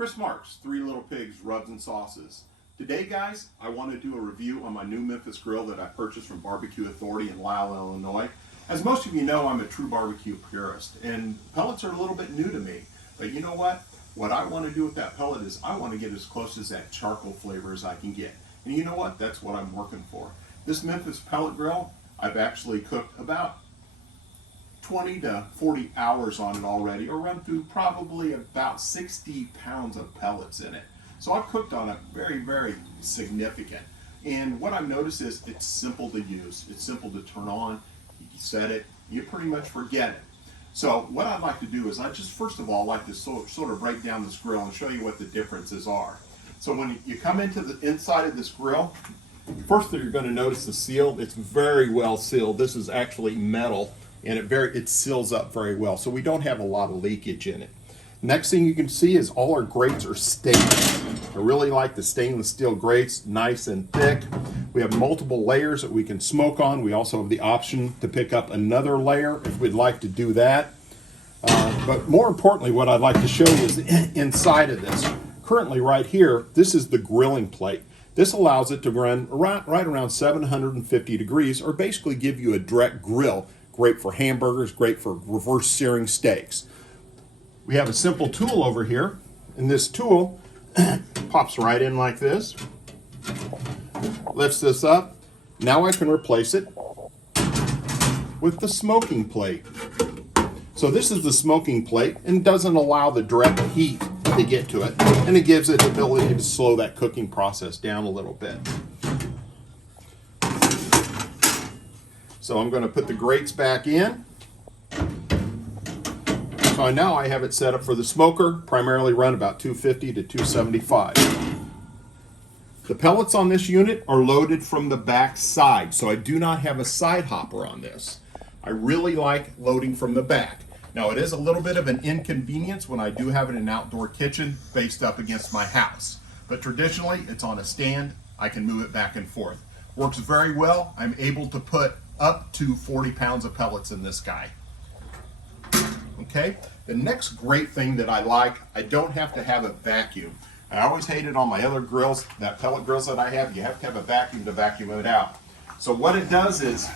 Chris Marks, Three Little Pigs, Rubs and Sauces. Today, guys, I want to do a review on my new Memphis grill that I purchased from BBQ Authority in Louisville, Illinois. As most of you know, I'm a true barbecue purist, and pellets are a little bit new to me. But you know what? What I want to do with that pellet is I want to get as close as that charcoal flavor as I can get. And you know what? That's what I'm working for. This Memphis Pellet Grill, I've actually cooked about 20 to 40 hours on it already, or run through probably about 60 pounds of pellets in it. So I've cooked on it very significant. And what I've noticed is it's simple to use. It's simple to turn on. You set it, you pretty much forget it. So what I'd like to do is I just first of all like to sort of break down this grill and show you what the differences are. So when you come into the inside of this grill, first thing you're going to notice the seal. It's very well sealed. This is actually metal, and it seals up very well, so we don't have a lot of leakage in it. Next thing you can see is all our grates are stainless. I really like the stainless steel grates, nice and thick. We have multiple layers that we can smoke on. We also have the option to pick up another layer if we'd like to do that. But more importantly, what I'd like to show you is inside of this. Currently right here, this is the grilling plate. This allows it to run right around 750 degrees, or basically give you a direct grill. Great for hamburgers, great for reverse searing steaks. We have a simple tool over here, and this tool pops right in like this. Lifts this up. Now I can replace it with the smoking plate. So this is the smoking plate, and doesn't allow the direct heat to get to it, and it gives it the ability to slow that cooking process down a little bit. So I'm going to put the grates back in. So now I have it set up for the smoker, primarily run about 250 to 275. The pellets on this unit are loaded from the back side, so I do not have a side hopper on this. I really like loading from the back. Now it is a little bit of an inconvenience when I do have it in an outdoor kitchen faced up against my house. But traditionally it's on a stand. I can move it back and forth. Works very well. I'm able to put up to 40 pounds of pellets in this guy. Okay, the next great thing that I like, I don't have to have a vacuum. I always hated on my other grills, that pellet grills that I have, you have to have a vacuum to vacuum it out. So what it does is,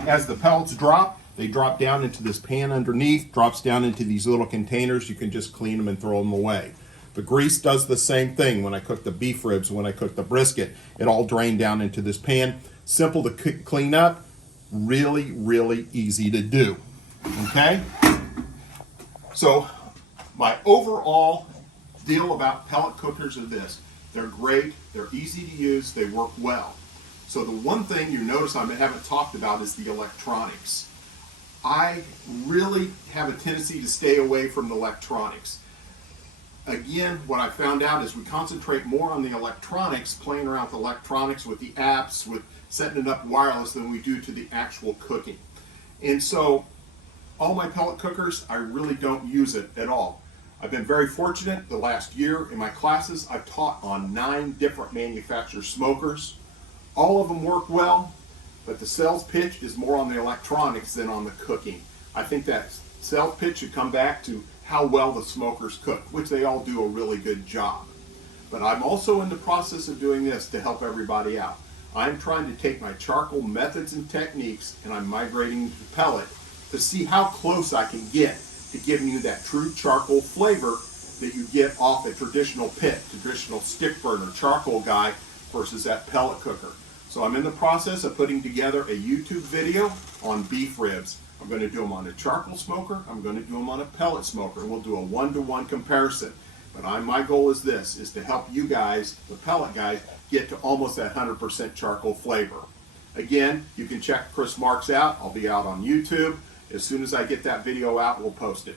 as the pellets drop, they drop down into this pan underneath, drops down into these little containers. You can just clean them and throw them away. The grease does the same thing. When I cook the beef ribs, when I cook the brisket, it all drained down into this pan. Simple to clean up, really easy to do. Okay? So my overall deal about pellet cookers are this. They're great, they're easy to use, they work well. So the one thing you notice I haven't talked about is the electronics. I really have a tendency to stay away from the electronics. Again, what I found out is we concentrate more on the electronics, playing around with electronics, with the apps, with setting it up wireless, than we do to the actual cooking. And so all my pellet cookers, I really don't use it at all. I've been very fortunate the last year in my classes. I've taught on 9 different manufacturer smokers. All of them work well, but the sales pitch is more on the electronics than on the cooking. I think that sales pitch should come back to how well the smokers cook, which they all do a really good job. But I'm also in the process of doing this to help everybody out. I'm trying to take my charcoal methods and techniques, and I'm migrating to pellet to see how close I can get to giving you that true charcoal flavor that you get off a traditional pit, traditional stick burner charcoal guy versus that pellet cooker. So I'm in the process of putting together a YouTube video on beef ribs. I'm going to do them on a charcoal smoker, I'm going to do them on a pellet smoker, and we'll do a 1-to-1 comparison. But my goal is this, is to help you guys, the pellet guys, get to almost that 100% charcoal flavor. Again, you can check Chris Marks out. I'll be out on YouTube. As soon as I get that video out, we'll post it.